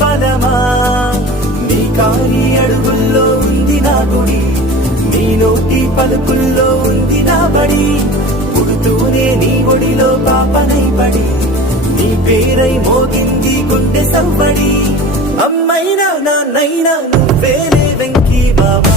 బలమా నీ కాలి అడుగుల్లో ఉంది నా గుడి నీ నోటి పలుకుల్లో ఉంది నా బడి పుడుతూనే నీ ఒడిలో పాపనై పడి నీ పేరై మోగింది గుండె సవ్వడి అమ్మైనా నాన్నైనా నువ్వేలే వెంకీ బాబా